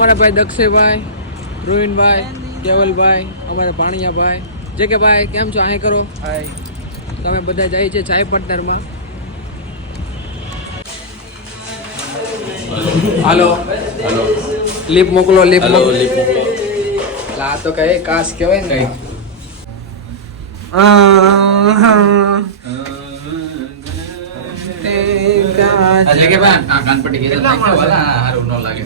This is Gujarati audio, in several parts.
અમારા ભાઈ દક્ષયભાઈ રોહિનભાઈ કેવલભાઈ અમારા ભાણિયાભાઈ. જે કે ભાઈ કેમ છો? અહીં કરો. હાય તમે બધા જાય છે ચાય પાર્ટનરમાં. હાલો હાલો લીપ મોકલો લીપ મોકલો. લીપ મોકલો. આ તો કઈ કાસ કહેવાય ને. કઈ? આજે કે ભાઈ આ કાનપટ્ટી કીધું કેટલા નાખ્યો, માણસો? ભલા, હારું ન લાગે.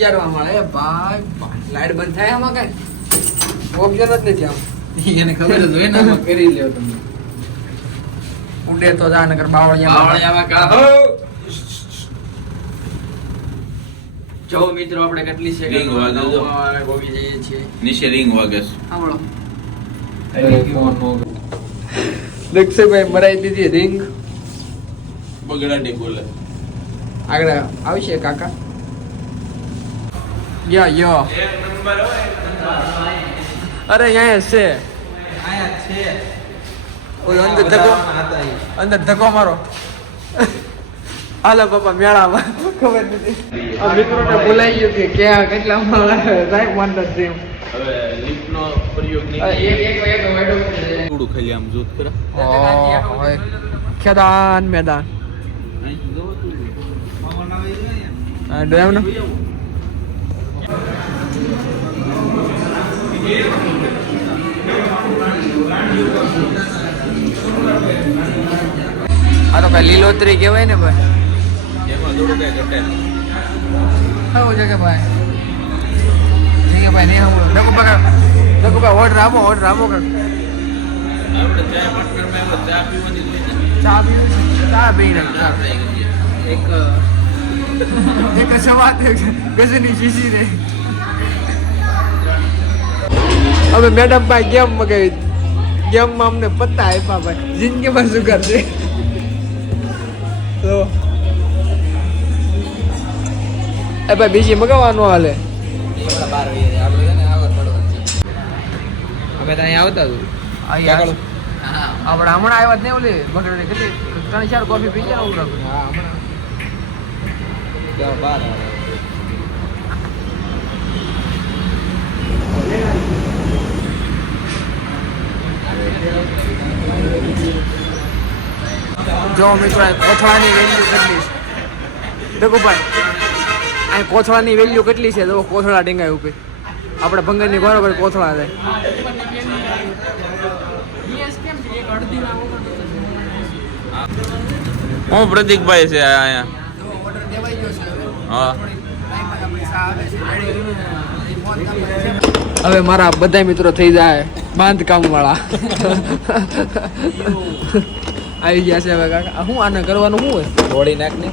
અગિયારમાં મળે. ભાઈ લાઈટ બંધ થાય આમાં કઈ? ઓપ્શન જ નથી આમ. એને ખબર જ હોય ને કરી લ્યો તમે. ઉડે તો જા નગર બાવળિયા બાવળિયામાં કા જો મિત્રો આપણે કેટલી છે સેકન્ડ વાગે જો. ગોવી જઈએ છીએ. નીચે રિંગ વાગે છે. સાંભળો દક્ષયભાઈ મરાઈ દીધી રિંગ બગડાટી બોલે આગળ આવશે કાકા? યા યો અરે અહીંયા છે. ઓય અંદર ધક્કો. અંદર ધક્કો મારો. હાલો પપ્પા મેળામાં. ખબર નથી. આ મિત્રોને ભૂલાઈ ગયું કે ક્યાં કેટલા સાહેબ વાંધો છે એમ. હવે લિફ્ટનો પ્રયોગ નહીં એક એક એક થોડું ખાલી આમ જોત કરે ઓહ, ખેદાન મેદાન. નો? આ તો કઈ લીલોતરી કહેવાય ને ભાઈ. આવું છે કે ભાઈ? ઠીક છે ભાઈ નહીં આવું ડકુ ડકુ ભાઈ ઓર્ડર આપો ઓર્ડર આપો કે ચા પીવાની. ચા પીવું ચા પી. એક એક સવાત ગજની શીશી રે અમે મેડમ ભાઈ ગેમ મગાવી ગેમમાં અમને પત્તા આપ્યા ભાઈ. જિંદગીમાં શું કરશે? તો. એ ભાઈ બીજી મગાવવાનું હાલે. અમે ત્યાં આવતા હતું આપણે હમણાં આવ્યા જ નહીં ઓલી બગડે કેટલી? ત્રણ ચાર કોફી પી ગયા આવું જો મિત્રો આ કોથળાની વેલ્યુ કેટલી છે? દેખો ભાઈ કોથળાની વેલ્યુ કેટલી છે? તો કોથળા ડીંગાય ઉપર. આપણે ભંગરની બરોબર કોથળા છે હું પ્રતિકભાઈ છે અહીંયા. હવે મારા બધા મિત્રો થઈ જાય બાંધકામ વાળા આવી ગયા છે હવે કાકા. શું આને કરવાનું શું હોય? દોડી નાખ ને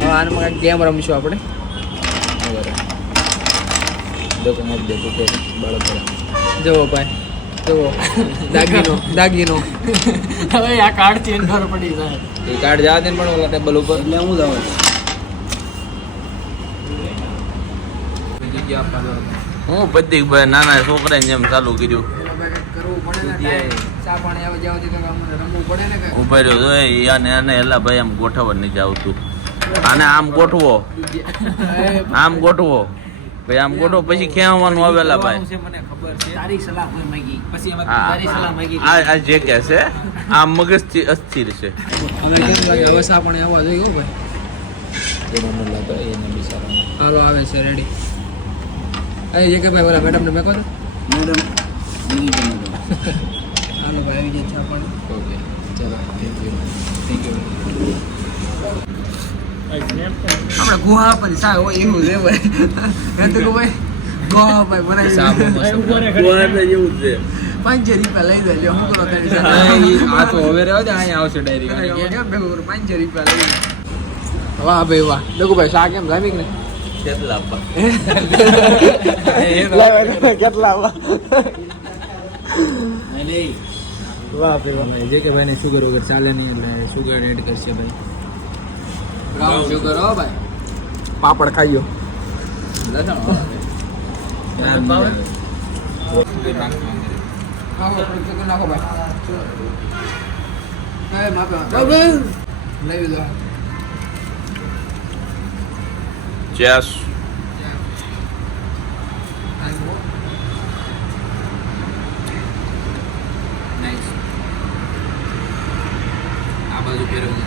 હવે આને કાંઈક ગેમ રમીશું આપણે. જુઓ ભાઈ. જુઓ દાગીનો દાગીનો. હવે આ કાર્ડ ચેન્જ કરવો પડી જાય. એ કાર્ડ જવા દે ને પણ ઓલા ટેબલ ઉપર. એટલે હું જાઉં. હું પ્રતિકભાઈ નાના છોકરાને જેમ ચાલુ કર્યું. કરવું પડે ને time. ચા પાણી આવે જ્યાં સુધી કાંઈક અમને રમવું પડે ને ઊભા રહ્યો જોઈએ આને આને એલા ભાઈ આમ ગોઠવવા નથી આવતું આને આમ ગોઠવો. આમ ગોઠવો. ભાઈ આમ ગોઠો પછી ખેંચવાનું આવેલા ભાઈ. મને ખબર છે? તારી સલાહ કોઈ માંગી. પછી એમાં આ તારી સલાહ માંગી. આ આ જે કે છે આ મગજ અસ્થિર છે. હવે કેમ લાગે? હવે ચા આવવા જોઈએ ભાઈ. એનો મને લાગે એને બિચારા હાલો આવે છે રેડી અહીં જે કે ભાઈ બરાબર મેડમને મેં કહો તો. મેડમ હાલો ભાઈ આવી જાય છે પાણી. ઓકે ચલો થેન્ક યુ થેન્ક યુ આપણે ગુહા પર સા હોય એવું છે ભાઈ તો કહું ભાઈ ગુહા ભાઈ બનાવી સાબુ જેવું છે. પાંચસો રૂપિયા લઈ દે હું કરો તારી આ તો હવે રહ્યો દે અહીંયા આવશે ડાયરી કેમ ભેગું કરું પાંચસો રૂપિયા લઈ વાહ ભાઈ વાહ. લગુ ભાઈ સા કેમ જામી ને કેટલા આપવા? કેટલા વાહ વાહ ભાઈ વાહ. જે કે ભાઈને શુગર વગર ચાલે નહીં એટલે શુગર એડ કરશે ભાઈ. બ્રાઉન શુગર હો ભાઈ. પાપડ ખાઈયો નાખો ભાઈ. લઈ લો ચેસ નાઈસ આ બાજુ ફેરવજો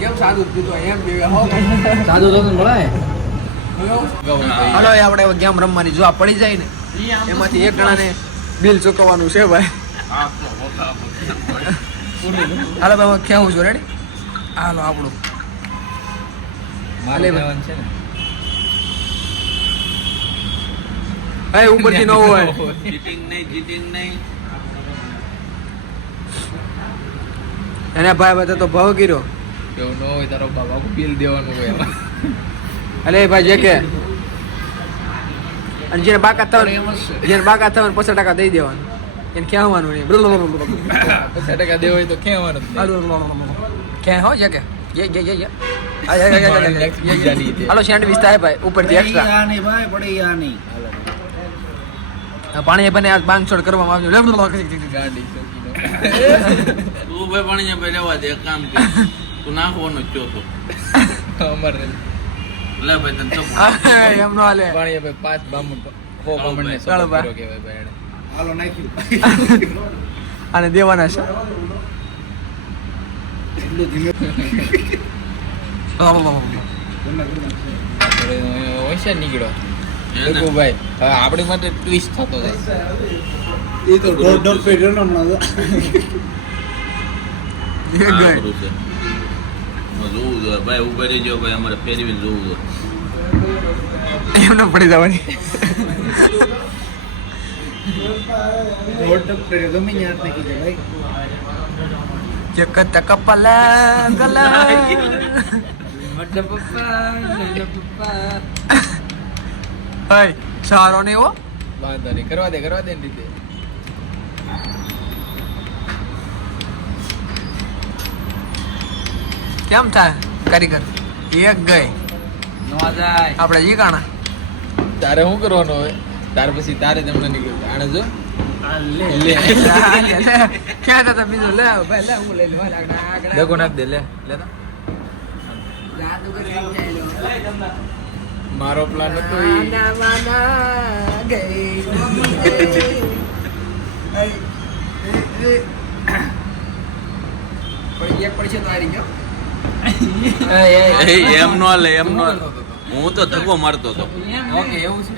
કેમ સાદું પીધું એમ પીવે સાદું તો મળે? હલો? એ આપણે ગેમ રમવાની જો આ પડી જાય ને એમાંથી એક જણાને બિલ ચૂકવવાનું છે ભાઈ. હાલો ભાઈ હું છું રેડી હાલો આપણું. મારે ભાઈ. છે ને. એ ઉપરથી ન હોય. ચીટિંગ નહીં ચીટિંગ નહીં. એને ભાઈ બધા તો ભાવ ગીરો એવું ન હોય તારો બાબા બિલ દેવાનું હોય અરે અલે ભાઈ જે કે અને જેને બાકાત થવાનું એમ જેને બાકાત થવાનું પચાસ ટકા દઈ દેવાનું એને કહેવાનું નહીં પચાસ ટકા દેવો હોય તો કહેવાનું ક્યાં હો જે કે જે જે. હાલો સેન્ડવિચ થાય ભાઈ ઉપરથી એક્સ્ટ્રા પાણી બને આ બાંધછોડ કરવામાં આવ્યું ગાંડી ચોકીનો. તું ભાઈ પાણી ભાઈ લેવા દે કામ કર તું નાખવાનો જ ચોથો અમારે લે ભાઈ તને ચપ્પુ. એમ નો હાલે પાણીએ ભાઈ પાંચ બામણ હો બામણને ચાલો સપોર્ટ ભાઈ. કહેવાય ભાઈ એણે. અને દેવાના છે હોશિયાર નીકળ્યો ભાઈ હવે આપણી માટે ટ્વિસ્ટ થતો જાય. એ તો પેટ રહ્યો ને હમણાં તો. હવે જોવું જોઈએ. ભાઈ ઊભા રહેજો ભાઈ અમારે ફેરવીને જોવું જોઈએ. એમને પડી જવાની? જગત કપલા ગલા. સારો નહીં હો વાંધો નહીં કરવા દે કરવા દે ને રીતે. કેમ થાય? કારીગર. એક ગઈ. નો જાય આપણે જી કાણા. તારે શું કરવાનું હવે? તાર પછી તારે તમને નીકળ્યું આણે જો. લે. ક્યાં હતા બીજું? લે ભાઈ લે હું લઈ લઉં. આગળ દેખો નાખ દે લે. લે તો. જાદુ કરી મારો પ્લાન હતો પડી એક પડશે તો હારી ગયો. એ એમ નો લે એમ નો હું તો ધક્કો મારતો હતો. ઓકે એવું છે.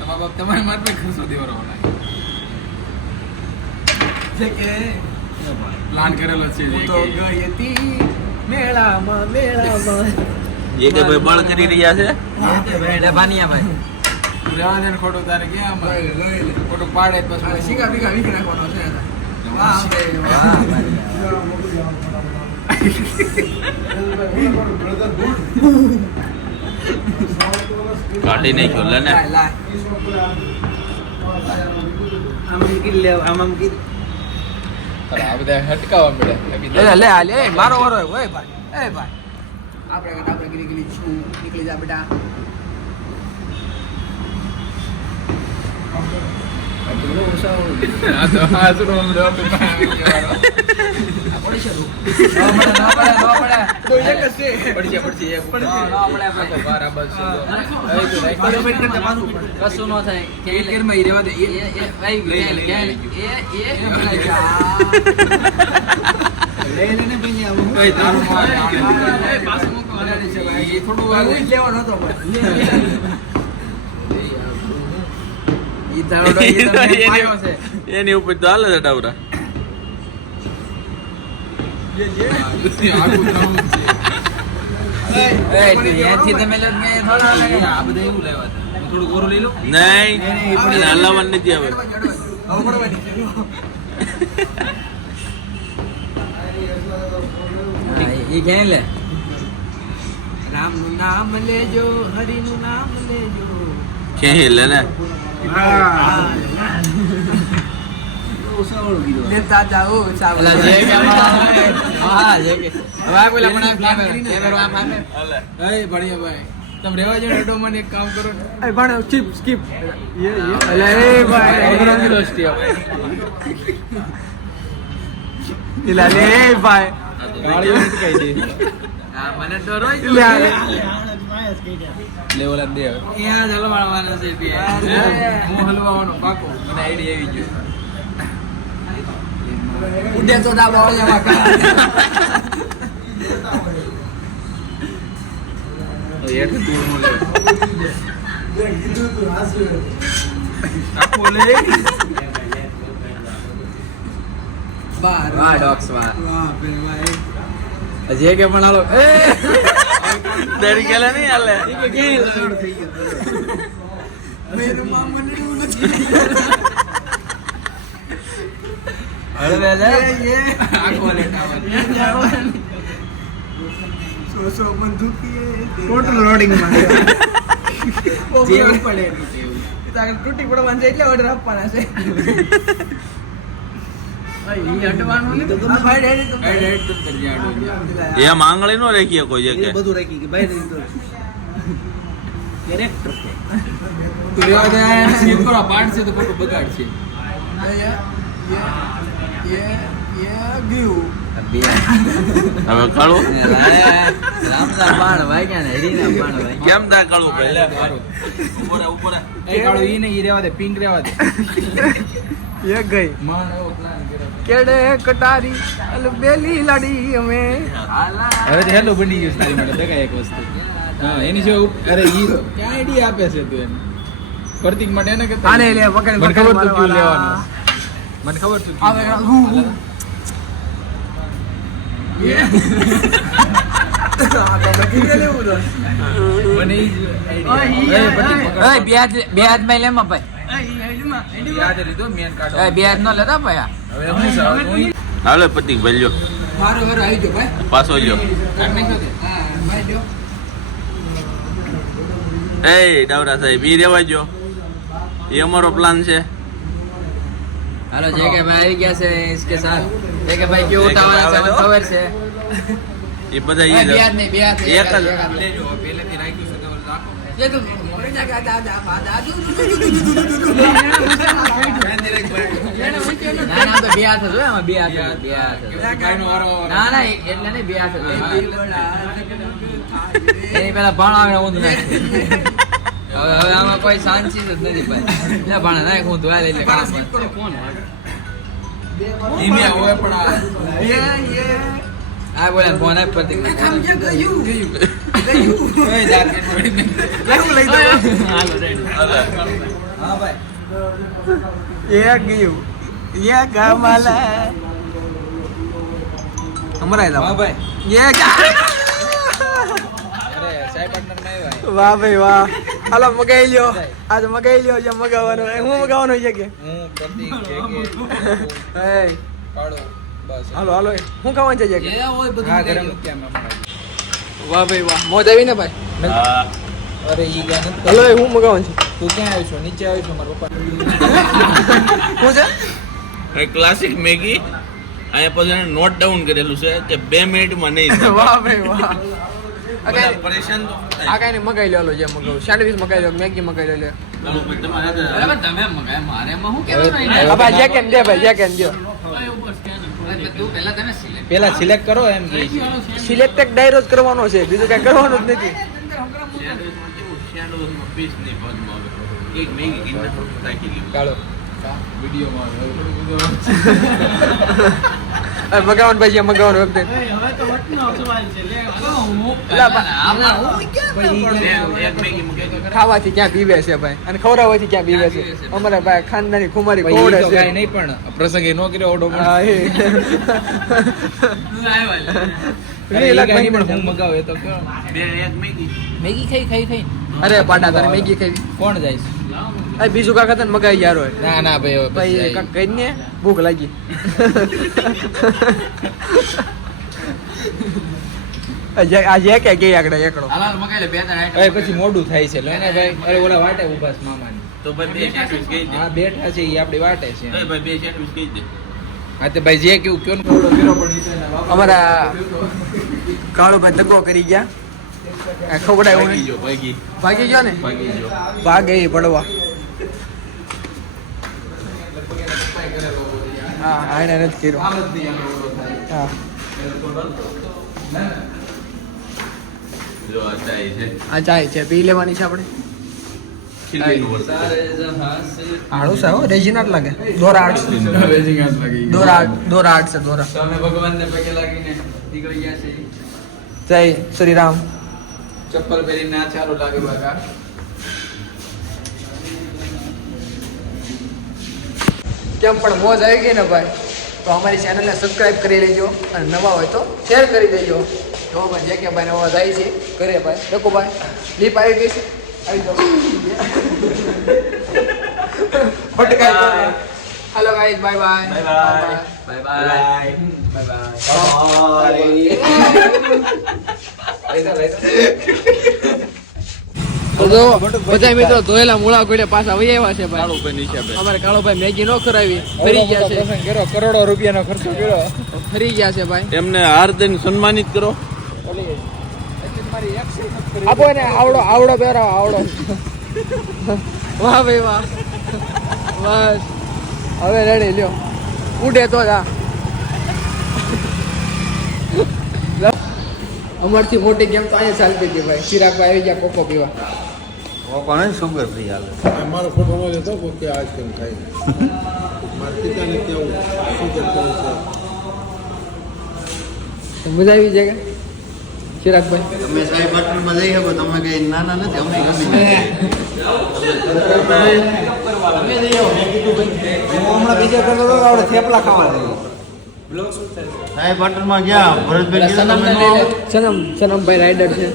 તમારા બાપ તમારે માર પે ખર્ચો દેવાનો છે કે પ્લાન કરેલો છે હું તો ગઈ હતી મેળામાં મેળામાં. એ કે ભાઈ બળ કરી રહ્યા છે? રહેવા દે ખોટું તારે ક્યાં આમાં? ખોટું પાડે જ પછી શીખા બીખા વીખી નાખવાનો છે. વાહ ભાઈ વાહ. કાઢી નહીં ખોલે ને. આમ કરી લેવ આમ અરે આ બધા હટકાવા મળ્યા. લે લે, લે મારો વારો ઓય ભાઈ એ ભાઈ. આપણે આપણે ગીરી ગીરી છું. નીકળી જા બેટા. કશું ન થાય કે એક ગેરમાં દે. લઈ લે, ગયું લઈ લે, લઈ લે. એ એ એ પેલા જા. લઈ લે ને ભાઈ થોડું લેવાનો હતો. ઈ તારો ઈ તો મેં છે. એની ઉપર તો હાલે છે ડાવરા નામ લેજો હરિનું નામ લેજો. કે લે? મને એક કામ કરો. એ પણ સ્કીપ સ્કીપ એ ભાઈ દ્રષ્ટિએ. એલા લે ભાઈ લે આ. લે દે હવે. અહીંયા જ છે બે. હું હલવાનો પાકો મને આઈડિયા આવી ગયો ઉડે તો કાં. દૂર નો લે આખો લે વાહ, ડોક્સ વાહ. એક એ પણ હાલો. એ! ડરી ગયેલા નહીં હાલે? ટોટલ લોડિંગ પડે તૂટી પડવાનું છે એટલે ઓર્ડર આપવાના છે. તો તો આંગળી નો રેખીએ કોઈ જગ્યા જગ્યાએ બધું રાખી કે કેરેક્ટર છે. તું લેવા કરો. છે તો ખોટું બગાડ છે હવે કળું રામસા બાણ વાગ્યા ને હરીના બાણ વાગ્યા. કેમ દા કળું પહેલા ઉપર ઉપર. એ કાળો ઈ નહીં ઈ રેવા દે પિંક રેવા દે. એક ગઈ. માણ કેડે કટારી અલ બેલી લડી અમે. હવે તો હેલો બની ગયું તારી માટે દેખાય એક વસ્તુ. હા એની જો અરે ઈ ક્યાં આઈડી આપે છે તું એને? પ્રતિક માટે એને કે આને લે, વગર મને ખબર તું ક્યુ લેવાનો મને ખબર તું આવે, હું, બે હાથમાં લેમાં ભાઈ. યાદ લીધો મેન કાર્ડ ઓય બે હાથ નો લેતા ભાઈ આ. હવે હું સાવ હું ઈ હાલે પતિક ભાઈ લ્યો મારું મારું આવી ગયો ભાઈ પાછો લ્યો કાઢ નાખ્યો તે. હા ભાઈ લ્યો. એ ડાવરા સાહેબ ઈ રેવા જો એ અમારો પ્લાન છે હાલો જે કે ભાઈ આવી ગયા છે इसके साथ જે કે ભાઈ કેવું ઉતાવળ છે મને ખબર છે એ બધા ઓય, ઈ બે જ હાથ નહીં બે હાથ નહીં, એક જ. એક હાથ નહીં. લેજો પહેલેથી રાખ્યું છે તો રાખો પેલા ભાણા આવે હવે હવે આમાં કોઈ શાંતિ જ નથી ભાઈ લે ભાણા નાખ ઊંધું હાલ એટલે કામ બંધ. ઈ હોય પણ આ- આ બોલે ફોન આપ એ નહીં. હાલો રેડી હા ભાઈ એ ગયું હા અરે સાહેબમાં વાહ ભાઈ વાહ હાલો મગાઈ લ્યો આજ મગાઈ લ્યો જે મગાવવાનો હું મગાવવાનો છે કે હું પ્રતિક છે કે એ કાળો બસ હાલો હાલો શું ખાવાનું છે કે હા ગરમ મેં. વાહ ભાઈ વાહ. મોજ આવી ને ભાઈ? અરે ઈ ગયા એ હું મગાવું છું? તું ક્યાં આવ્યો છો નીચે આવ્યો છો મારા પપ્પા. હું છે? એ ક્લાસિક મેગી. અહીંયા પછી એને નોટ ડાઉન કરેલું છે કે બે મિનિટમાં નહીં વાહ ભાઈ વાહ. આ પરેશાન આ. કાંઈ મગાઈ લો જે મગાવું. સેન્ડવિચ મગાઈ લો મેગી મગાઈ લો તમે મંગાય મારે કહેવાનું હવે- આ ભાઈ દે ભાઈ જેકેન દો ભાઈ, પહેલા તને select પેલા સિલેક્ટ કરો એમ કે સિલેક્ટ એક ડાયરો જ કરવાનો છે બીજું કઈ કરવાનું જ નથી સેન્ડવિચમાં કેવું? સેન્ડવિચમાં પીસ નહીં ભાગમાં આવે. એક મેગી કિંમત રાખી લીધું. કાળો વિડીયોમાં હવે મગાવવાનું ભાઈ મગાવાનું વખતે. ખાવાથી ક્યાં પીવે છે ભાઈ? અને ખવડાવવાથી ક્યાં પીવે છે? અમારા ભાઈ ખાનદાની ખુમારી તો છે. નહીં પણ પ્રસંગે નો કર્યો ઓડો મગાવું મેગી. મેગી ખાઈ ખાઈ ખાઈ. અરે પાટા તારે મેગી ખાઈ. કોણ જાય છે? અરે બીજું કાકા તને મગાઈ યાર હોય. ના ના ભાઈ હવે ભાઈ કઈ ને ભૂખ લાગી. આજે આજે કે કે આગળ એકડો. હાલ હાલ મગાઈ લે બે ત્રણ item પછી મોડું થાય છે લો ને ભાઈ અરે ઓલા વાટે ઊભા છે મામાની. તો ભાઈ બે સેન્ડવિચ કહી હા બેઠા છે ઈ આપણી વાટે છે. એ ભાઈ બે સેન્ડવિચ કહી દે. હા તો ભાઈ જે કેવું કયો ને થોડો ફેરો પણ અમારા કાળુભાઈ દગો કરી ગયા. આ ખવડાવ્યું ભાગી નહીં. જો ભાગી. ભાગી ગયો ને? ભાગી ભાગે પડવા હા એને નથી કર્યો. આનો. હા. જો આ ચાય છે. આ ચાય છે. પી લેવાની છે આપણે. ખીલેલું વસ્તુ. સારે જહાં સે આળું છે. રેજિનાટ લાગે. દોરા આર્ટ રેજિંગ હાથ લાગી. ગઈ. દોરા દોરા આર્ટ છે દોરા તમે ભગવાનને પગે લાગીને નીકળી ગયા છે. જય શ્રી રામ. ચપ્પલ પહેરીને ના ચાલુ લાગે બાકા કેમ પણ મોજ આવી ગઈ ને ભાઈ? તો અમારી ચેનલને સબસ્ક્રાઈબ કરી લેજો અને નવા હોય તો શેર કરી દેજો. જો ભાઈ જે કે ભાઈ નવા જાય છે. કરે ભાઈ. દેખો ભાઈ. લીપ આવી ગઈ છે. આવી જાઓ. ફટકાઈ હાલો guys bye bye bye bye bye bye તો જો બધા મિત્રો ધોયેલા મૂળા ગોળે પાછા વહી આવ્યા છે ભાઈ. કાળું ભાઈ નીચે. અમારે કાળોભાઈ મેગી નો કરાવી ફરી ગયા છે. કરોડો રૂપિયાનો ખર્ચો કર્યો. ફરી ગયા છે ભાઈ. એમને હાર્દિક સન્માનિત કરો. આપો ને આવડો આવડો પહેરો આવડો. વાહ ભાઈ વાહ. બસ. હવે રેડી લ્યો. ઉડે તો જ. આ અમારથી મોટી ગેમ તો અહીંયા ચાલતી હતી ભાઈ. ચિરાગભાઈ આવી ગયા કોકો પીવા. કોને સુગર ફ્રી હાલે. મારો ફોટો નો લેતો કે આજ કેમ થાય. મારે પિતાને કેવું? શું કરતું છે? મજા આવી જાય ચિરાગભાઈ તમે સાહેબ હોટલમાં જઈ શકો તમે કઈ નાના નથી અમને ગમી સાહેબ હોટલમાં ગયા ભરતભાઈ કીધું તમે ન આવો? સનમ સનમભાઈ રાઈડર છે.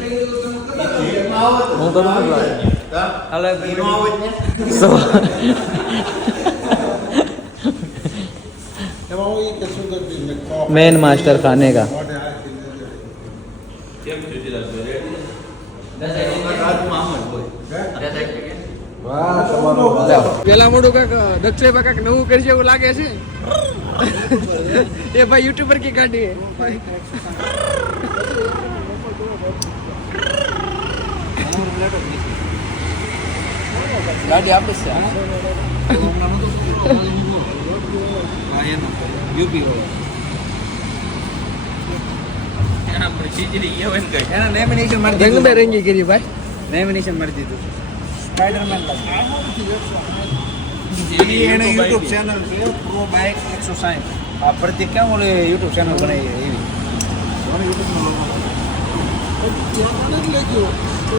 મેન માસ્ટર ખાને કા મોઢે હાથ દીધો. હાથમાં આમ જ હોય. પેલા મોટું કાક દક્ષિણભાઈ કંઈક નવું કરશે એવું લાગે છે? એ ભાઈ યુટ્યુબર કી કાઢી હે ગાડી આપે છે મારી રંગ કરી ભાઈ. લેમિનેશન મારી દીધું. સ્પાઈડરમેન એને યુટ્યુબ ચેનલ છે પ્રો બાઇક એકસો સાઠ આ પ્રતિક કેમ ઓલે યુટ્યુબ ચેનલ બનાવી એવી.